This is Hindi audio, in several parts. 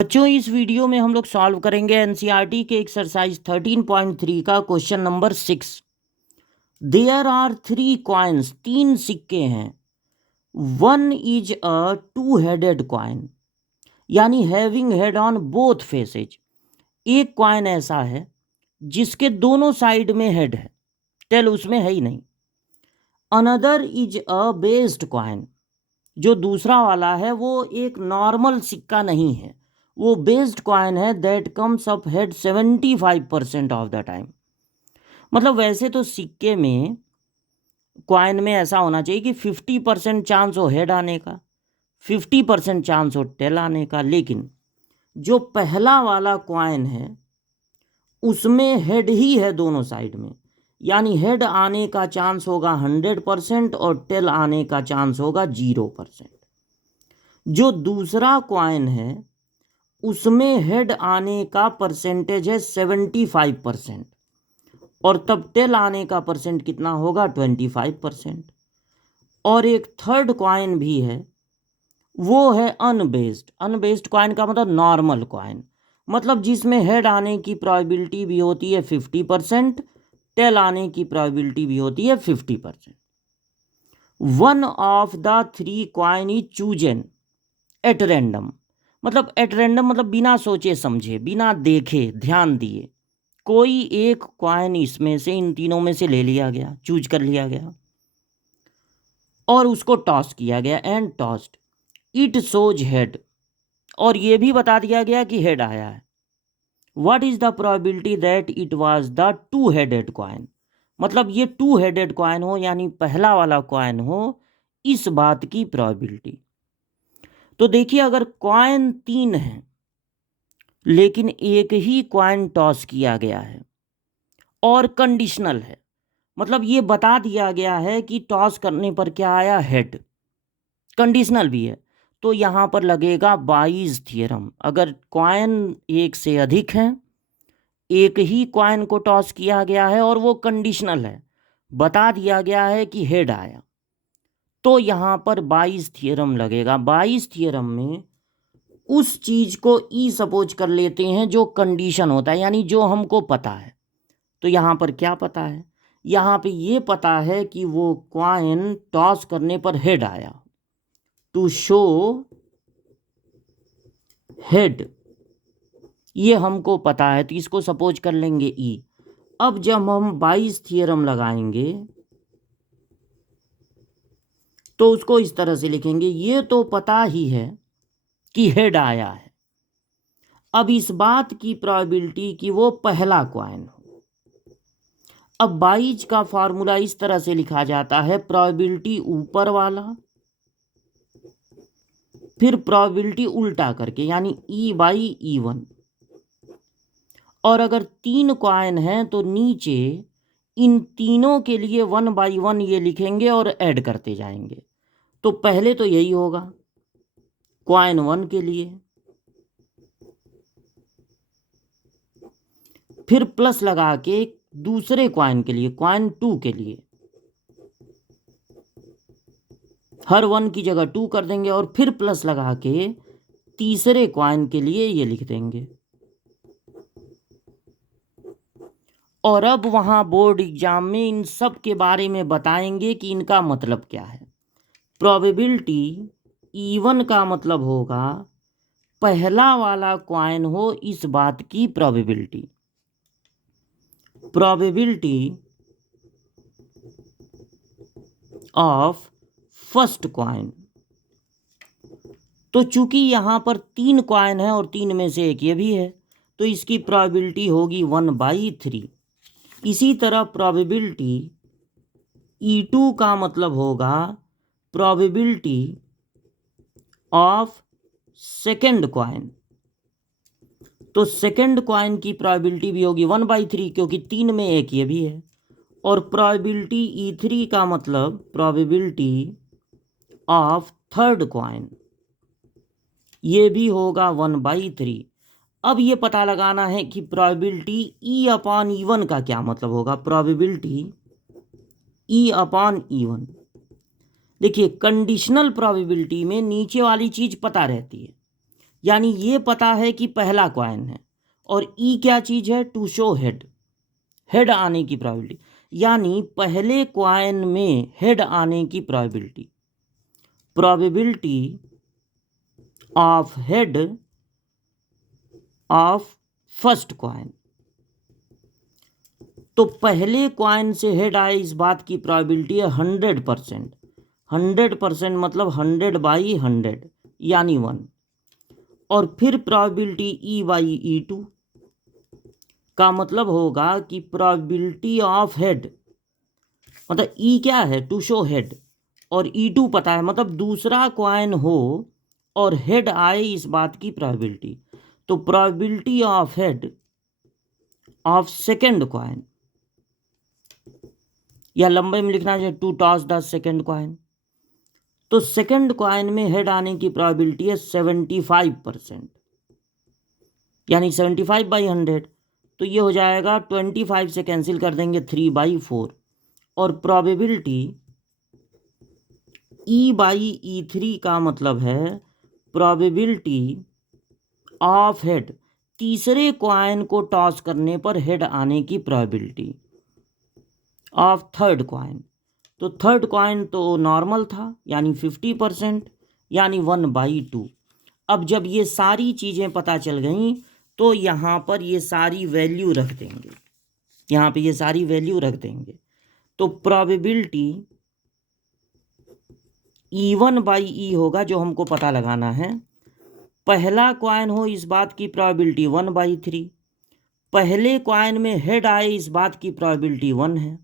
बच्चों, इस वीडियो में हम लोग सॉल्व करेंगे एनसीईआरटी के एक्सरसाइज 13.3 का question number 6। There are 3 coins, 3 सिक्के हैं। One is a two headed coin, यानी having head on both faces. एक कॉइन ऐसा है जिसके दोनों साइड में हेड है, टेल उसमें है ही नहीं। Another is a based coin, जो दूसरा वाला है वो एक नॉर्मल सिक्का नहीं है, वो बेस्ड कॉइन है। That comes up head 75% of the time. मतलब वैसे तो सिक्के में, कॉइन में ऐसा होना चाहिए कि 50% चांस हो हेड आने का, 50% चांस हो टेल आने का, लेकिन जो पहला वाला कॉइन है उसमें हेड ही है दोनों साइड में, यानी हेड आने का चांस होगा 100% और टेल आने का चांस होगा 0%। जो दूसरा कॉइन है उसमें हेड आने का परसेंटेज है 75% और तब टेल आने का परसेंट कितना होगा 25%। और एक थर्ड कॉइन भी है, वो है अनबेस्ड। अनबेस्ड कॉइन का मतलब नॉर्मल कॉइन, मतलब जिसमें हेड आने की प्रोबेबिलिटी भी होती है 50%, टेल आने की प्रोबेबिलिटी भी होती है 50%। One of the 3 coin is chosen at random. मतलब एट रैंडम मतलब बिना सोचे समझे, बिना देखे ध्यान दिए, कोई एक कॉइन इसमें से, इन तीनों में से ले लिया गया, चूज कर लिया गया और उसको टॉस किया गया। And tossed it shows head, और ये भी बता दिया गया कि हेड आया है। What is the probability that it was the two headed coin. मतलब ये टू हेडेड कॉइन हो, यानी पहला वाला कॉइन हो, इस बात की प्रोबेबिलिटी। तो देखिए, अगर कॉइन 3 है लेकिन एक ही कॉइन टॉस किया गया है और कंडीशनल है, मतलब ये बता दिया गया है कि टॉस करने पर क्या आया, हेड, कंडीशनल भी है, तो यहाँ पर लगेगा बाइज थ्योरम। अगर कॉइन एक से अधिक हैं, एक ही कॉइन को टॉस किया गया है और वो कंडीशनल है, बता दिया गया है कि हेड आया, तो यहाँ पर बाइज थ्योरम लगेगा। बाइज थ्योरम में उस चीज को ई सपोज कर लेते हैं जो कंडीशन होता है, यानी जो हमको पता है। तो यहाँ पर क्या पता है, यहाँ पे ये पता है कि वो कॉइन टॉस करने पर हेड आया, टू शो हेड, ये हमको पता है, तो इसको सपोज कर लेंगे ई। अब जब हम बाइस थ्योरम लगाएंगे तो उसको इस तरह से लिखेंगे, ये तो पता ही है कि हेड आया है, अब इस बात की प्रोबेबिलिटी कि वो पहला कॉइन हो। अब बाइज का फॉर्मूला इस तरह से लिखा जाता है, प्रोबेबिलिटी ऊपर वाला फिर प्रोबेबिलिटी उल्टा करके, यानी ई बाई ई वन। और अगर 3 कॉइन हैं तो नीचे इन तीनों के लिए 1/1 ये लिखेंगे और ऐड करते जाएंगे। तो पहले तो यही होगा कॉइन 1 के लिए, फिर प्लस लगा के दूसरे कॉइन के लिए, कॉइन 2 के लिए, हर 1 की जगह 2 कर देंगे और फिर प्लस लगा के तीसरे कॉइन के लिए ये लिख देंगे। और अब वहाँ बोर्ड एग्जाम में इन सब के बारे में बताएंगे कि इनका मतलब क्या है। प्रोबेबिलिटी इवन का मतलब होगा पहला वाला कॉइन हो, इस बात की probability. Probability of first coin. तो चूंकि यहाँ पर 3 कॉइन है और 3 में से एक ये भी है, तो इसकी प्रोबेबिलिटी होगी 1/3। इसी तरह प्रोबेबिलिटी E2 का मतलब होगा प्रोबेबिलिटी ऑफ सेकेंड कॉइन। तो सेकेंड कॉइन की प्रोबेबिलिटी भी होगी 1/3, क्योंकि 3 में एक ये भी है। और प्रोबेबिलिटी E3 का मतलब प्रोबेबिलिटी ऑफ थर्ड कॉइन, ये भी होगा 1/3। अब ये पता लगाना है कि प्रोबेबिलिटी E/E1 का क्या मतलब होगा। प्रोबेबिलिटी E/E1, देखिए कंडीशनल प्रोबेबिलिटी में नीचे वाली चीज पता रहती है, यानी ये पता है कि पहला कॉइन है। और ई क्या चीज़ है? टू शो हेड, हेड आने की प्रोबेबिलिटी, यानी पहले कॉइन में हेड आने की probability, probability of head of first coin. तो पहले कॉइन से हेड आए इस बात की प्रोबेबिलिटी है 100%। 100% मतलब 100/100 यानी 1। और फिर प्रोबेबिलिटी E/E2 का मतलब होगा कि प्रोबेबिलिटी ऑफ हेड, मतलब ई क्या है? टू शो हेड, और E2 पता है, मतलब दूसरा कॉइन हो और हेड आए इस बात की प्रोबेबिलिटी। तो probability of head of second coin, या लंबे में लिखना चाहिए to toss the second coin. तो सेकेंड कॉइन में हेड आने की प्रोबेबिलिटी है 75%, यानी 75/100। तो ये हो जाएगा 25 से कैंसिल कर देंगे 3/4। और प्रोबेबिलिटी E/E3 का मतलब है प्रोबेबिलिटी ऑफ हेड, तीसरे कॉइन को टॉस करने पर हेड आने की प्रोबेबिलिटी ऑफ थर्ड कॉइन। तो थर्ड कॉइन तो नॉर्मल था, यानी 50%, यानी 1/2। अब जब ये सारी चीज़ें पता चल गई तो यहाँ पर ये सारी वैल्यू रख देंगे, यहाँ पे ये सारी वैल्यू रख देंगे। तो प्रोबेबिलिटी E1/E होगा, जो हमको पता लगाना है। पहला कॉइन हो इस बात की प्रोबेबिलिटी 1/3, पहले कॉइन में हेड आए इस बात की प्रोबेबिलिटी 1 है,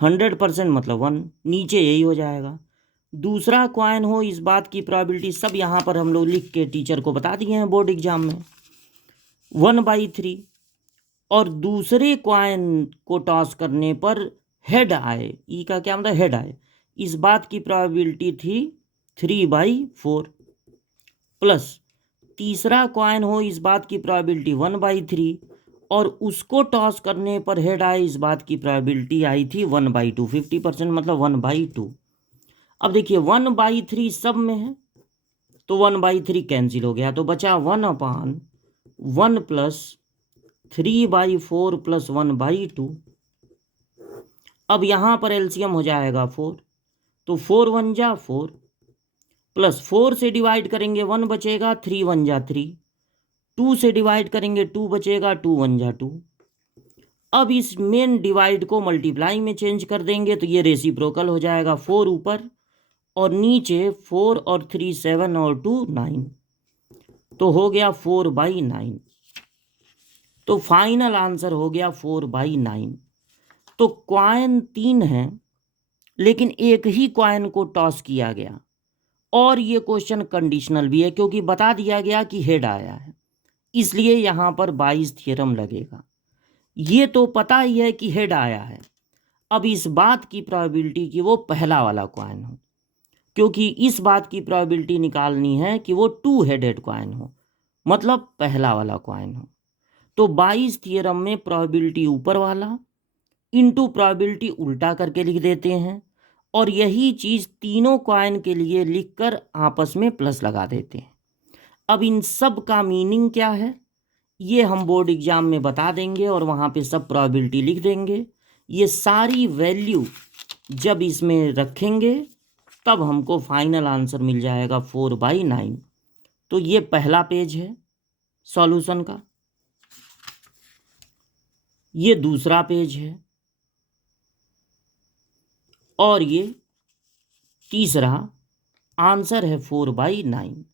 100% मतलब 1, नीचे यही हो जाएगा। दूसरा कॉइन हो इस बात की प्रोबेबिलिटी, सब यहाँ पर हम लोग लिख के टीचर को बता दिए हैं बोर्ड एग्जाम में, 1/3। और दूसरे कॉइन को टॉस करने पर हेड आए, ई का क्या मतलब? हेड आए, इस बात की प्रोबेबिलिटी थी 3/4, प्लस तीसरा कॉइन हो इस बात की प्रोबेबिलिटी 1/3, और उसको टॉस करने पर हेड आए इस बात की प्रोबेबिलिटी आई थी 1/2, 50% मतलब 1/2। अब देखिए 1/3 सब में है, तो 1/3 कैंसिल हो गया, तो बचा 1/1 प्लस 3/4 प्लस 1/2। अब यहाँ पर एलसीएम हो जाएगा 4, तो 4 1 जा 4, प्लस 4 से डिवाइड करेंगे 1 बचेगा, 3 1 जा 3, 2 से डिवाइड करेंगे 2 बचेगा, 2 1 जा 2। अब इस मेन डिवाइड को मल्टीप्लाई में चेंज कर देंगे तो ये रेसिप्रोकल हो जाएगा, 4 ऊपर और नीचे 4 और 3 7 और 2 9, तो हो गया 4/9। तो फाइनल आंसर हो गया 4/9। तो कॉइन 3 है लेकिन एक ही कॉइन को टॉस किया गया, और ये क्वेश्चन कंडीशनल भी है क्योंकि बता दिया गया कि हेड आया है, इसलिए यहाँ पर बाइस थ्योरम लगेगा। ये तो पता ही है कि हेड आया है, अब इस बात की प्रोबेबिलिटी कि वो पहला वाला कॉइन हो, क्योंकि इस बात की प्रोबेबिलिटी निकालनी है कि वो 2 हेडेड कॉइन हो, मतलब पहला वाला कॉइन हो। तो बाइस थ्योरम में प्रोबेबिलिटी ऊपर वाला इनटू प्रोबेबिलिटी उल्टा करके लिख देते हैं, और यही चीज़ तीनों कॉइन के लिए लिखकर आपस में प्लस लगा देते हैं। अब इन सब का मीनिंग क्या है ये हम बोर्ड एग्जाम में बता देंगे और वहाँ पे सब प्रोबेबिलिटी लिख देंगे। ये सारी वैल्यू जब इसमें रखेंगे तब हमको फाइनल आंसर मिल जाएगा 4/9। तो ये पहला पेज है सॉल्यूशन का, ये दूसरा पेज है, और ये तीसरा आंसर है 4/9।